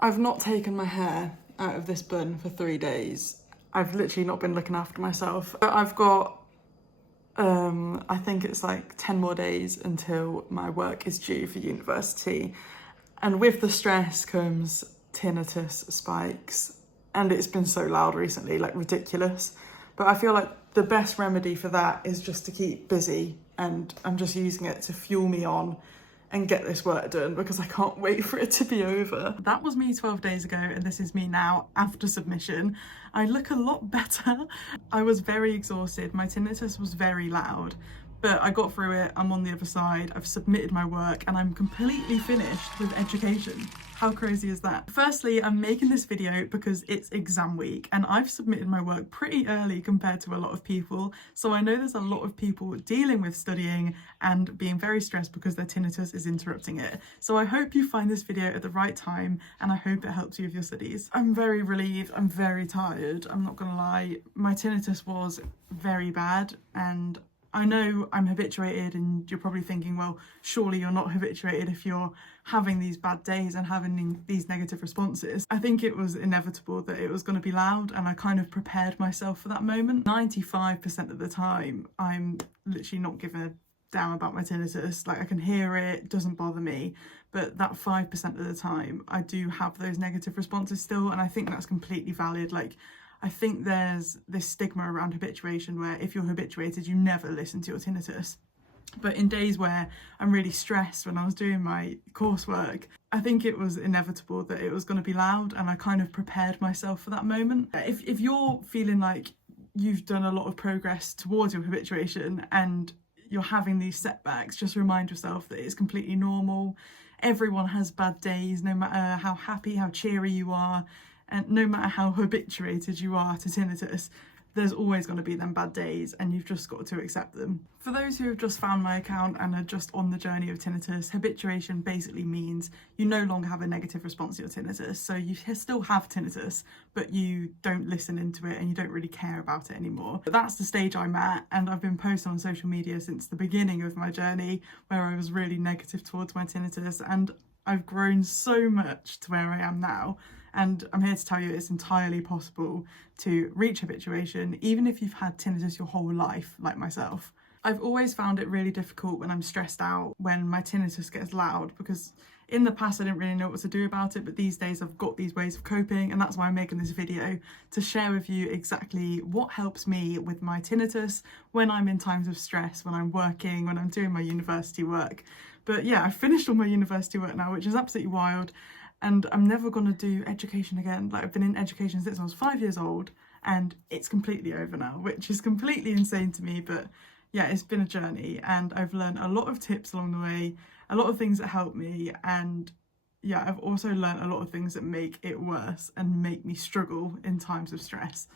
I've not taken my hair out of this bun for 3 days. I've literally not been looking after myself. I've got, I think it's like 10 more days until my work is due for university. And with the stress comes tinnitus spikes. And it's been so loud recently, like ridiculous. But I feel like the best remedy for that is just to keep busy, and I'm just using it to fuel me on and get this work done because I can't wait for it to be over. That was me 12 days ago and this is me now after submission. I look a lot better. I was very exhausted. My tinnitus was very loud, but I got through it. I'm on the other side. I've submitted my work and I'm completely finished with education. How crazy is that? Firstly, I'm making this video because it's exam week and I've submitted my work pretty early compared to a lot of people. So I know there's a lot of people dealing with studying and being very stressed because their tinnitus is interrupting it. So I hope you find this video at the right time and I hope it helps you with your studies. I'm very relieved. I'm very tired. I'm not gonna lie. My tinnitus was very bad and I know I'm habituated, and you're probably thinking, well, surely you're not habituated if you're having these bad days and having these negative responses. I think it was inevitable that it was going to be loud, and I kind of prepared myself for that moment. 95% of the time, I'm literally not giving a damn about my tinnitus. Like, I can hear it, doesn't bother me. But that 5% of the time, I do have those negative responses still, and I think that's completely valid. Like, I think there's this stigma around habituation where if you're habituated, you never listen to your tinnitus. But in days where I'm really stressed when I was doing my coursework, I think it was inevitable that it was going to be loud, and I kind of prepared myself for that moment. If you're feeling like you've done a lot of progress towards your habituation and you're having these setbacks, just remind yourself that it's completely normal. Everyone has bad days, no matter how happy, how cheery you are. And no matter how habituated you are to tinnitus, there's always going to be them bad days, and you've just got to accept them. For those who have just found my account and are just on the journey of tinnitus, habituation basically means you no longer have a negative response to your tinnitus. So you still have tinnitus, but you don't listen into it and you don't really care about it anymore. But that's the stage I'm at, and I've been posting on social media since the beginning of my journey where I was really negative towards my tinnitus, and I've grown so much to where I am now. And I'm here to tell you it's entirely possible to reach habituation, even if you've had tinnitus your whole life, like myself. I've always found it really difficult when I'm stressed out, when my tinnitus gets loud, because in the past I didn't really know what to do about it, but these days I've got these ways of coping, and that's why I'm making this video, to share with you exactly what helps me with my tinnitus when I'm in times of stress, when I'm working, when I'm doing my university work. But yeah, I've finished all my university work now, which is absolutely wild. And I'm never going to do education again. Like, I've been in education since I was 5 years old and it's completely over now, which is completely insane to me. But yeah, it's been a journey and I've learned a lot of tips along the way, a lot of things that help me. And yeah, I've also learned a lot of things that make it worse and make me struggle in times of stress.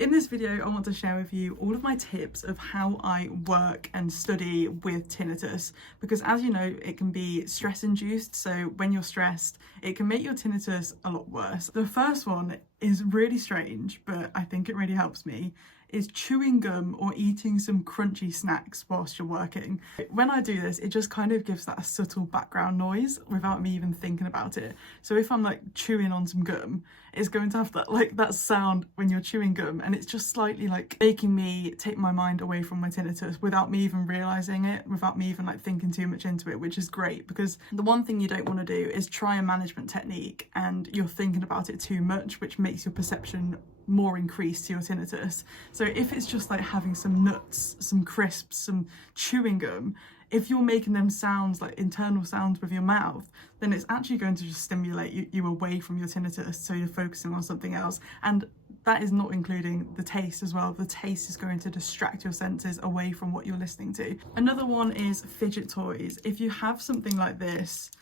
In this video, I want to share with you all of my tips of how I work and study with tinnitus, because as you know, it can be stress induced. So when you're stressed, it can make your tinnitus a lot worse. The first one is really strange, but I think it really helps me, is chewing gum or eating some crunchy snacks whilst you're working. When I do this, it just kind of gives that subtle background noise without me even thinking about it. So if I'm like chewing on some gum, it's going to have that sound when you're chewing gum, and it's just slightly like making me take my mind away from my tinnitus without me even realizing it, without me even like thinking too much into it, which is great, because the one thing you don't want to do is try a management technique and you're thinking about it too much, which makes your perception more increased to your tinnitus. So if it's just like having some nuts, some crisps, some chewing gum, if you're making them sounds like internal sounds with your mouth, then it's actually going to just stimulate you away from your tinnitus, so you're focusing on something else. And that is not including the taste as well. The taste is going to distract your senses away from what you're listening to. Another one is fidget toys. If you have something like this,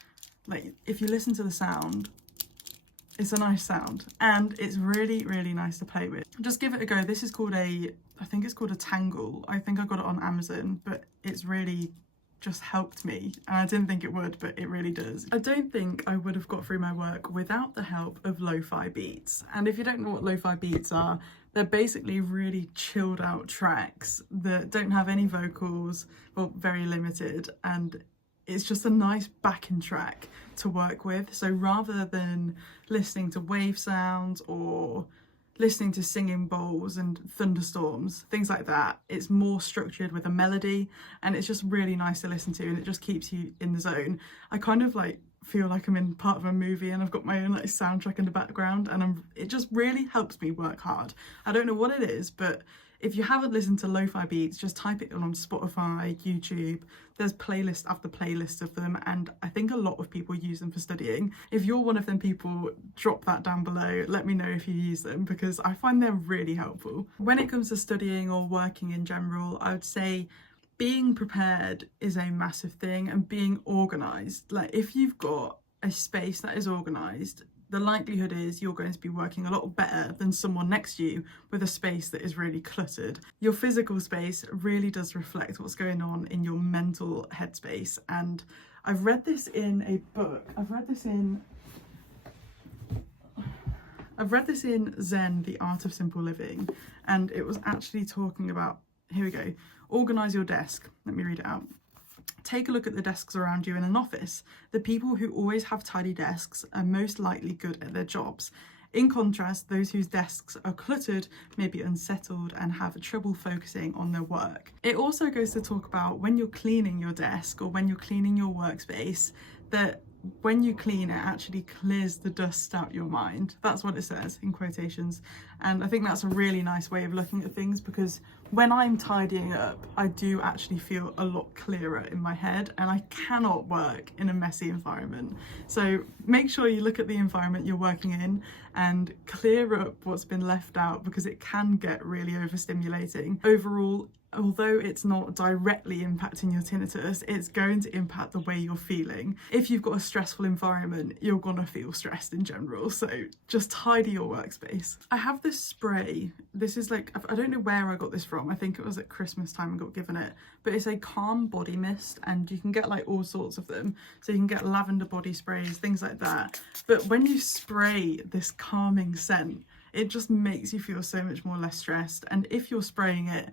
like if you listen to the sound, it's a nice sound and it's really, really nice to play with. Just give it a go. This is called I think it's called a Tangle. I think I got it on Amazon, but it's really just helped me, and I didn't think it would, but it really does. I don't think I would have got through my work without the help of lo-fi beats. And if you don't know what lo-fi beats are, they're basically really chilled out tracks that don't have any vocals, well, very limited, and it's just a nice backing track to work with. So rather than listening to wave sounds or listening to singing bowls and thunderstorms, things like that, it's more structured with a melody, and it's just really nice to listen to, and it just keeps you in the zone. I kind of like feel like I'm in part of a movie and I've got my own like soundtrack in the background, and it just really helps me work hard. I don't know what it is, but if you haven't listened to lo-fi beats, just type it on Spotify, YouTube. There's playlist after playlist of them, and I think a lot of people use them for studying. If you're one of them people, drop that down below. Let me know if you use them, because I find they're really helpful. When it comes to studying or working in general, I would say being prepared is a massive thing, and being organised. Like, if you've got a space that is organised, the likelihood is you're going to be working a lot better than someone next to you with a space that is really cluttered. Your physical space really does reflect what's going on in your mental headspace. And I've read this in a book. I've read this in Zen, The Art of Simple Living, and it was actually talking about, here we go, organise your desk. Let me read it out. Take a look at the desks around you in an office. The people who always have tidy desks are most likely good at their jobs. In contrast, those whose desks are cluttered may be unsettled and have trouble focusing on their work. It also goes to talk about when you're cleaning your desk or when you're cleaning your workspace, that when you clean, it actually clears the dust out your mind. That's what it says in quotations. And I think that's a really nice way of looking at things, because when I'm tidying up, I do actually feel a lot clearer in my head, and I cannot work in a messy environment. So make sure you look at the environment you're working in and clear up what's been left out, because it can get really overstimulating. Overall, although it's not directly impacting your tinnitus, it's going to impact the way you're feeling. If you've got a stressful environment, you're gonna feel stressed in general, so just tidy your workspace. I have this spray. This is like, I don't know where I got this from. I think it was at Christmas time I got given it, but it's a calm body mist, and you can get like all sorts of them. So you can get lavender body sprays, things like that. But when you spray this calming scent, it just makes you feel so much more less stressed. And if you're spraying it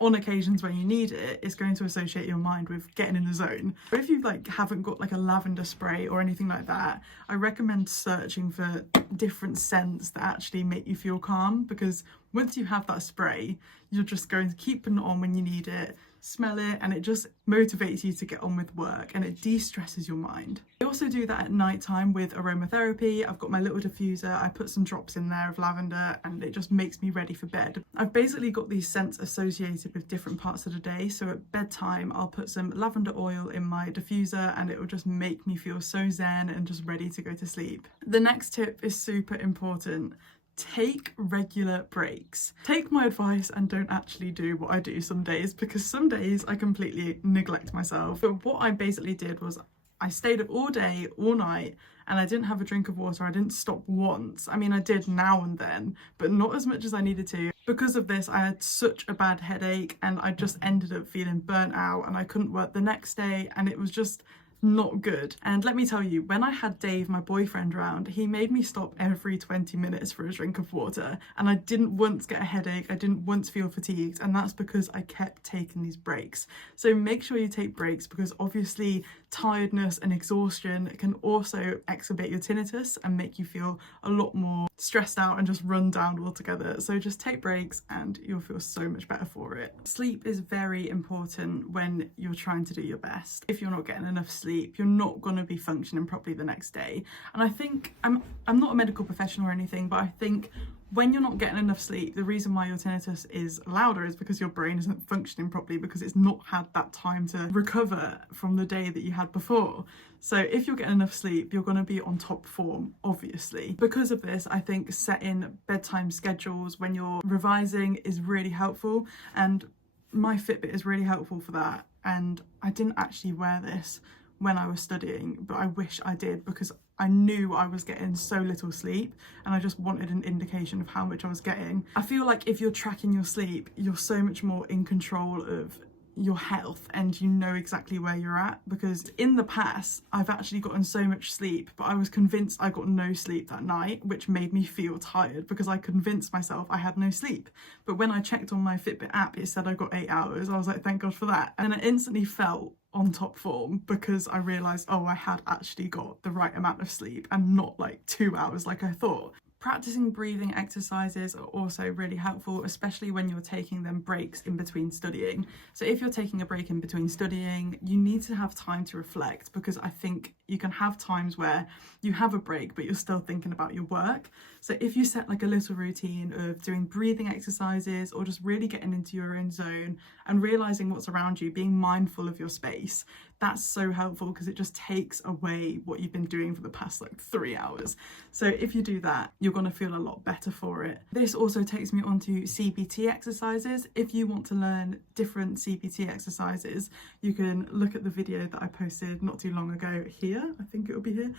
on occasions when you need it, it's going to associate your mind with getting in the zone. But if you like haven't got like a lavender spray or anything like that, I recommend searching for different scents that actually make you feel calm, because once you have that spray, you're just going to keep putting it on when you need it, smell it, and it just motivates you to get on with work, and it de-stresses your mind. I also do that at night time with aromatherapy. I've got my little diffuser, I put some drops in there of lavender, and it just makes me ready for bed. I've basically got these scents associated with different parts of the day, so at bedtime I'll put some lavender oil in my diffuser, and it will just make me feel so zen and just ready to go to sleep. The next tip is super important. Take regular breaks. Take my advice and don't actually do what I do some days, because some days I completely neglect myself. But what I basically did was I stayed up all day, all night, and I didn't have a drink of water. I didn't stop once. I mean, I did now and then, but not as much as I needed to. Because of this, I had such a bad headache, and I just ended up feeling burnt out, and I couldn't work the next day, and it was just not good. And let me tell you, when I had Dave, my boyfriend, around, he made me stop every 20 minutes for a drink of water, and I didn't once get a headache, I didn't once feel fatigued, and that's because I kept taking these breaks. So make sure you take breaks, because obviously tiredness and exhaustion can also exacerbate your tinnitus and make you feel a lot more stressed out and just run down altogether. So just take breaks and you'll feel so much better for it. Sleep is very important when you're trying to do your best. If you're not getting enough sleep, you're not going to be functioning properly the next day. And I think, I'm not a medical professional or anything, but I think when you're not getting enough sleep, the reason why your tinnitus is louder is because your brain isn't functioning properly, because it's not had that time to recover from the day that you had before. So if you're getting enough sleep, you're going to be on top form, obviously. Because of this, I think setting bedtime schedules when you're revising is really helpful, and my Fitbit is really helpful for that. And I didn't actually wear this when I was studying, but I wish I did, because I knew I was getting so little sleep, and I just wanted an indication of how much I was getting. I feel like if you're tracking your sleep, you're so much more in control of your health, and you know exactly where you're at, because in the past I've actually gotten so much sleep, but I was convinced I got no sleep that night, which made me feel tired because I convinced myself I had no sleep. But when I checked on my Fitbit app, it said I got 8 hours. I was like, thank God for that. And I instantly felt on top form because I realised, oh, I had actually got the right amount of sleep and not like 2 hours like I thought. Practicing breathing exercises are also really helpful, especially when you're taking them breaks in between studying. So if you're taking a break in between studying, you need to have time to reflect, because I think you can have times where you have a break but you're still thinking about your work. So if you set like a little routine of doing breathing exercises or just really getting into your own zone and realizing what's around you, being mindful of your space, that's so helpful because it just takes away what you've been doing for the past like 3 hours. So if you do that, you're going to feel a lot better for it. This also takes me on to CBT exercises. If you want to learn different CBT exercises, you can look at the video that I posted not too long ago here. I think it will be here.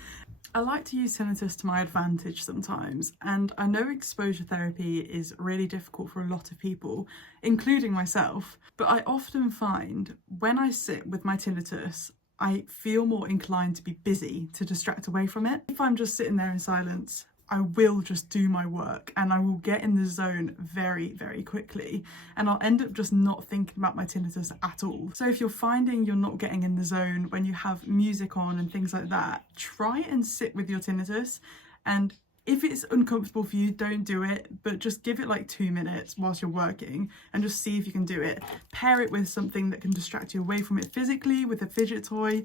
I like to use tinnitus to my advantage sometimes, and I know exposure therapy is really difficult for a lot of people, including myself, but I often find when I sit with my tinnitus, I feel more inclined to be busy, to distract away from it. If I'm just sitting there in silence, I will just do my work and I will get in the zone very, very quickly, and I'll end up just not thinking about my tinnitus at all. So if you're finding you're not getting in the zone when you have music on and things like that, try and sit with your tinnitus, and if it's uncomfortable for you, don't do it, but just give it like 2 minutes whilst you're working and just see if you can do it. Pair it with something that can distract you away from it physically, with a fidget toy.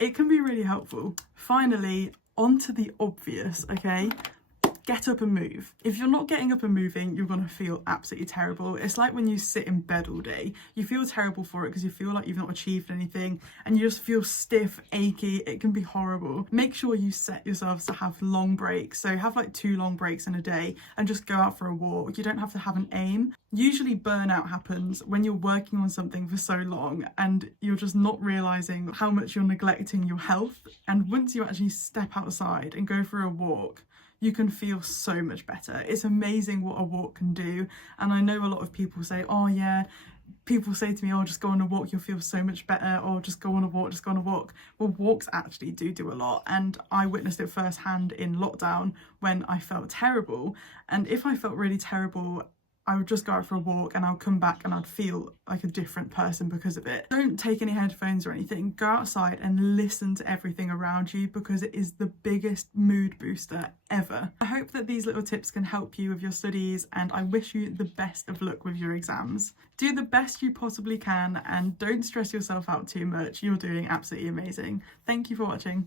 It can be really helpful. Finally, onto the obvious, okay? Get up and move. If you're not getting up and moving, you're going to feel absolutely terrible. It's like when you sit in bed all day. You feel terrible for it because you feel like you've not achieved anything and you just feel stiff, achy. It can be horrible. Make sure you set yourselves to have long breaks. So have like 2 long breaks in a day and just go out for a walk. You don't have to have an aim. Usually burnout happens when you're working on something for so long and you're just not realizing how much you're neglecting your health. And once you actually step outside and go for a walk, you can feel so much better. It's amazing what a walk can do. And I know a lot of people say, oh yeah, people say to me, oh, just go on a walk, you'll feel so much better, or just go on a walk, just go on a walk. Well, walks actually do a lot. And I witnessed it firsthand in lockdown when I felt terrible. And if I felt really terrible, I would just go out for a walk and I'll come back and I'd feel like a different person because of it. Don't take any headphones or anything. Go outside and listen to everything around you because it is the biggest mood booster ever. I hope that these little tips can help you with your studies, and I wish you the best of luck with your exams. Do the best you possibly can and don't stress yourself out too much. You're doing absolutely amazing. Thank you for watching.